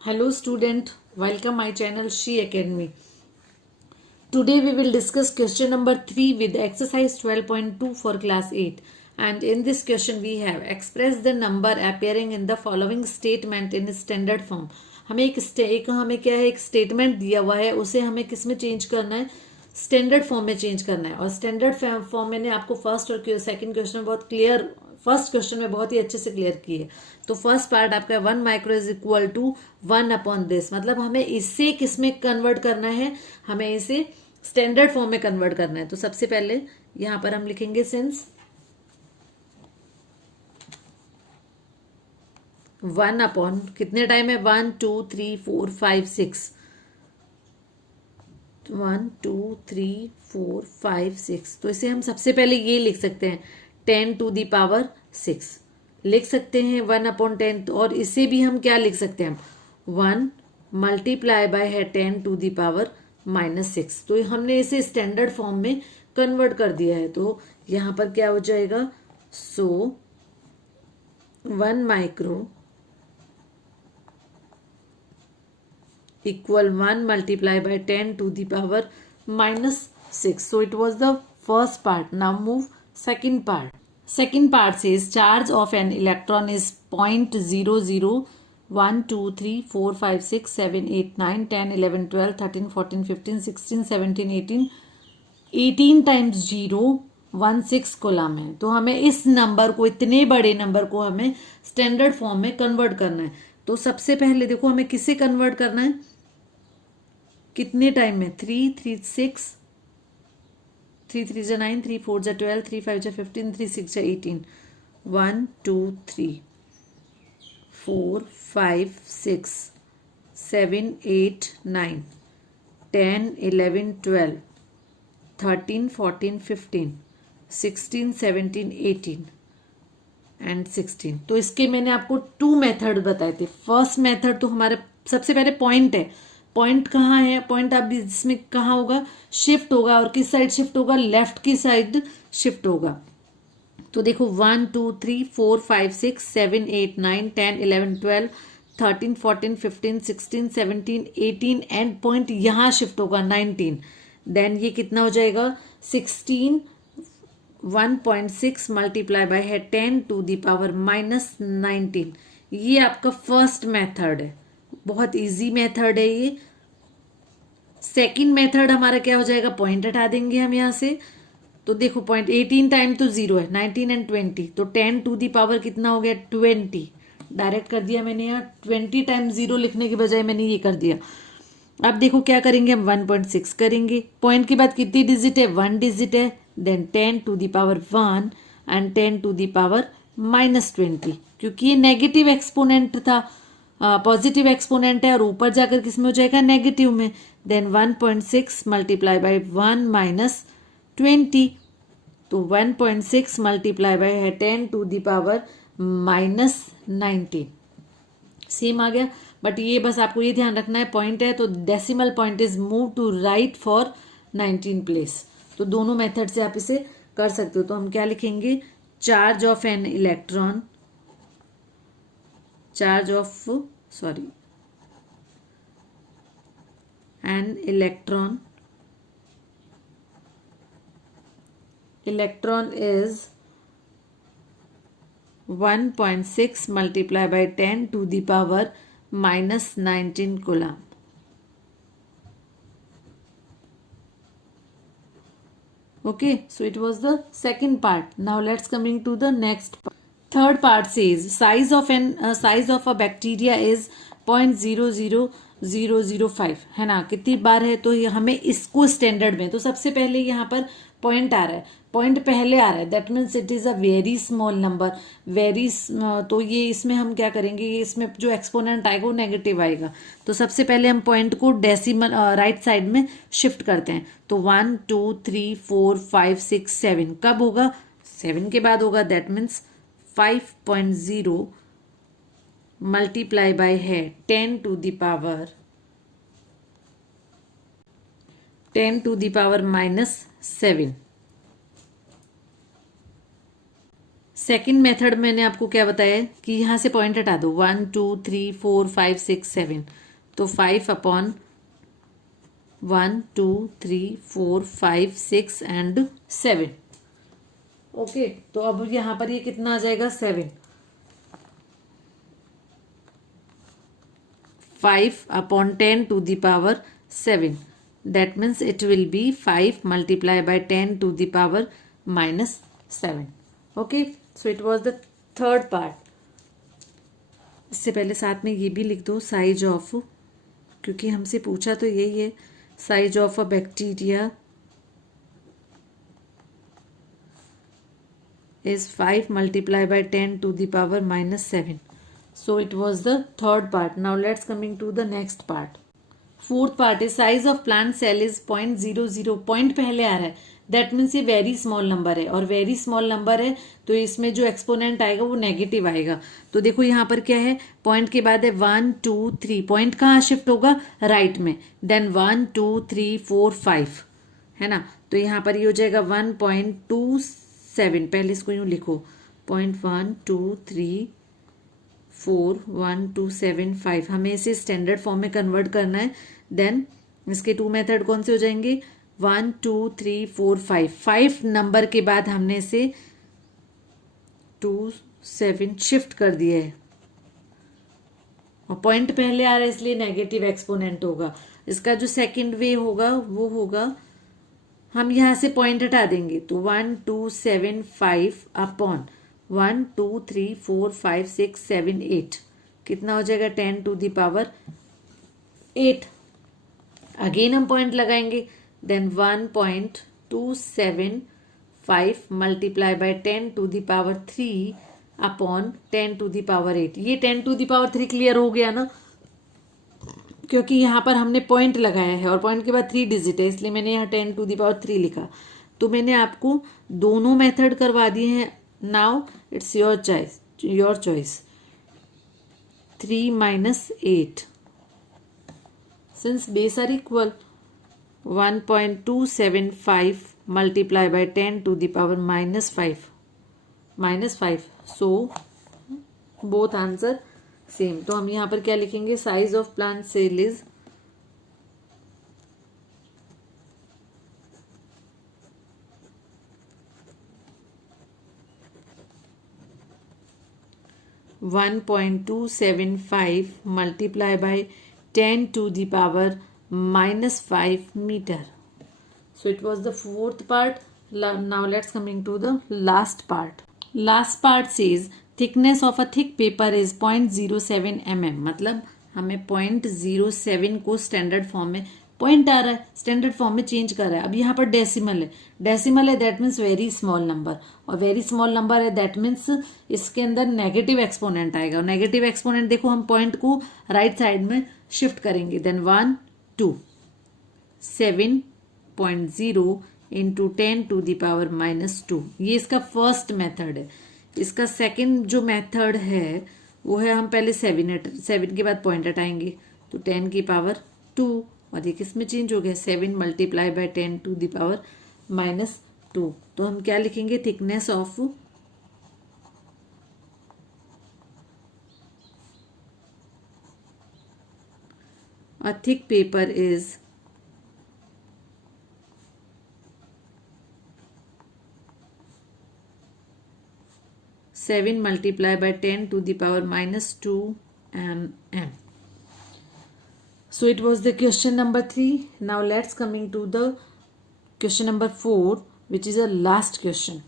Hello student, welcome my channel She Academy. Today we will discuss question number 3 with exercise 12.2 for class 8. And in this question we have express the number appearing in the following statement in standard form. हमें हमें क्या है एक statement दिया हुआ है, उसे हमें किस में चेंज करना है, स्टैंडर्ड फॉर्म में चेंज करना है. और स्टैंडर्ड फॉर्म मैंने आपको फर्स्ट और सेकंड क्वेश्चन में बहुत क्लियर, फर्स्ट क्वेश्चन में बहुत ही अच्छे से क्लियर की है. तो फर्स्ट पार्ट आपका 1 micro is equal to 1 upon this, मतलब हमें इसे किस में कन्वर्ट करना है, हमें इसे स्टैंडर्ड फॉर्म में कन्वर्ट करना है. तो सबसे पहले यहां पर हम लिखेंगे सिंस 1 अपॉन कितने टाइम है 1 2 3 4 5 6, 1 2 3 4 5 6. तो इसे हम सबसे पहले ये लिख सकते हैं 10 टू दी पावर 6 लिख सकते हैं 1 अपॉन 10. और इसे भी हम क्या लिख सकते हैं, 1 मल्टीप्लाई बाय है 10 टू दी पावर -6. तो हमने इसे स्टैंडर्ड फॉर्म में कन्वर्ट कर दिया है. तो यहां पर क्या हो जाएगा, सो 1 micro equal 1 multiplied by 10 to the power -6. So it was the first part. Now move second part. Second part says charge of an electron is 0.00 1 2 3 4 5 6 7 8 9 10 11 12 13 14 15 16 17 18 times 0.16 kolam है. तो हमें इस नंबर को, इतने बड़े नंबर को हमें स्टैंडर्ड फॉर्म में कन्वर्ट करना है. तो सबसे पहले देखो हमें किसे कन्वर्ट करना है, कितने टाइम में, 3 3 6 3 3 जा 9 3 4 जा 12 3 5 जा 15 3 6 जा 18 1 2 3 4 5 6 7 8 9 10 11 12 13 14 15 16 17 18 एंड 16. तो इसके मैंने आपको 2 मेथड बताए थे. फर्स्ट मेथड तो हमारे सबसे पहले पॉइंट है. पॉइंट कहाँ है, पॉइंट आप इसमें कहाँ होगा, शिफ्ट होगा. और किस साइड शिफ्ट होगा, लेफ्ट की साइड शिफ्ट होगा. तो देखो 1 2 3 4 5 6 7 8 9 10 11 12 13 14 15 16 17 18 एंड पॉइंट यहाँ शिफ्ट होगा 19. देन ये कितना हो जाएगा 16 1.6 मल्टीप्लाई बाय है 10 टू दी पावर -19. ये आपका फर्स्ट मेथड है, बहुत इजी मेथड है ये. सेकंड मेथड हमारा क्या हो जाएगा, पॉइंट हटा देंगे हम यहां से. तो देखो पॉइंट 18 टाइम तो 0 है, 19 एंड 20, तो 10 टू दी पावर कितना हो गया 20. डायरेक्ट कर दिया मैंने यहाँ, 20 टाइम 0 लिखने के बजाय मैंने ये कर दिया. अब देखो क्या करेंगे हम, 1.6 करेंगे. पॉइंट के बाद कितनी डिजिट है, 1 डिजिट है. Then 10 to the power 1 and 10 to the power -20, क्योंकि ये नेगेटिव एक्सपोनेंट था, पॉजिटिव एक्सपोनेंट है और ऊपर जाकर किस में हो जाएगा, नेगेटिव में. Then 1.6 multiply by 1 -20. तो 1.6 मल्टीप्लाई बाय है 10 टू दी पावर -19. सेम आ गया. बट ये बस आपको ये ध्यान रखना है, पॉइंट है तो decimal point is move to right for 19 place. तो दोनों मेथड से आप इसे कर सकते हो. तो हम क्या लिखेंगे, charge of an electron, charge of sorry an electron, electron is 1.6 multiplied by 10 to the power -19 coulomb. Okay, so it was the second part. Now let's coming to the next part. Third part says size of a bacteria is 0.00005 है ना. कितनी बार है, तो ये हमें इसको standard में, तो सबसे पहले यहाँ पर पॉइंट आ रहा है, पॉइंट पहले आ रहा है, that means it is a very small number, very. तो ये इसमें हम क्या करेंगे, ये इसमें जो एक्सपोनेंट आएगा वो नेगेटिव आएगा. तो सबसे पहले हम पॉइंट को डेसिमल राइट साइड में शिफ्ट करते हैं. तो 1 2 3 4 5 6 7 कब होगा, 7 के बाद होगा. दैट मीन्स 5.0 मल्टीप्लाई बाय है 10 to the power -7. Second method मैंने आपको क्या बताया कि यहाँ से पॉइंट हटा दो 1 2 3 4 5 6 7, तो 5 अपॉन 1 2 3 4 5 6 एंड 7। ओके, तो अब यहाँ पर ये कितना आ जाएगा 7। 5 upon 10 to the power 7, that means it will be 5 multiplied by 10 to the power minus 7. Okay, so it was the third part. इससे पहले साथ में ये भी लिख दो साइज ऑफ, क्योंकि हमसे पूछा तो यही है, size of a bacteria is 5 multiplied by 10 to the power minus 7. So it was the third part. Now let's coming to the next part. Fourth part is size of plant cell is 0.00. Point पहले आ रहा है, that means ये very small number है, और very small number है तो इसमें जो एक्सपोनेंट आएगा वो नेगेटिव आएगा। तो देखो यहाँ पर क्या है, पॉइंट के बाद है 1 2 3, पॉइंट कहाँ शिफ्ट होगा, राइट में, देन 1 2 3 4 5 है ना, तो यहाँ पर ये हो जाएगा 1.27, पहले इसको यूँ लिखो 0.1 2 3 4 1 2 7 5, हमें इसे स्टैंडर्ड फॉर्म में कन्वर्ट करना है। देन इसके टू मेथड कौन से हो जाएंगे, 1 2 3 4 5, 5 नंबर के बाद हमने इसे 2 7 शिफ्ट कर दिया है, और पॉइंट पहले आ रहा है इसलिए नेगेटिव एक्सपोनेंट होगा। इसका जो सेकंड वे होगा वो होगा, हम यहाँ से पॉइंट हटा देंगे, तो 1 2 7 5 अपॉन 1 2 3 4 5 6 7 8, कितना हो जाएगा 10 टू द पावर 8। अगेन हम पॉइंट लगाएंगे, then 1.275 multiply by 10 to the power 3 upon 10 to the power 8। ये 10 टू द पावर 3 क्लियर हो गया ना, क्योंकि यहाँ पर हमने पॉइंट लगाया है और पॉइंट के बाद 3 डिजिट है, इसलिए मैंने यहाँ 10 टू द पावर 3 लिखा। तो मैंने आपको दोनों मेथड करवा दिए हैं। Now it's your choice 3 minus 8, since base are equal, 1.275 multiplied by 10 to the power minus 5, so both answer same. तो हम यहाँ पर क्या लिखेंगे, size of plant cell is 1.275 multiplied by 10 to the power minus 5 meter. So it was the fourth part. Now let's coming to the last part. Last part says thickness of a thick paper is 0.07 mm, मतलब हमें 0.07 को standard form में, point आ रहा है standard form में change कर रहा है। अब यहाँ पर डेसिमल है, that means very small number, और वेरी स्मॉल नंबर है दैट मीन्स इसके अंदर नेगेटिव एक्सपोनेंट आएगा, और नेगेटिव एक्सपोनेंट देखो हम पॉइंट को राइट साइड में शिफ्ट करेंगे, then 1 2 7.0 into 10 to the power minus 2, ये इसका फर्स्ट मेथड है। इसका सेकंड जो मेथड है वो है, हम पहले 7 के बाद पॉइंट हटाएंगे, तो 10 की पावर 2, और ये किस में चेंज हो गया, 7 multiply by 10 to the power minus 2। तो हम क्या लिखेंगे, thickness of a thick paper is 7 multiplied by 10 to the power minus 2 mm. So it was the question number 3. Now let's coming to the question number 4, which is a last question.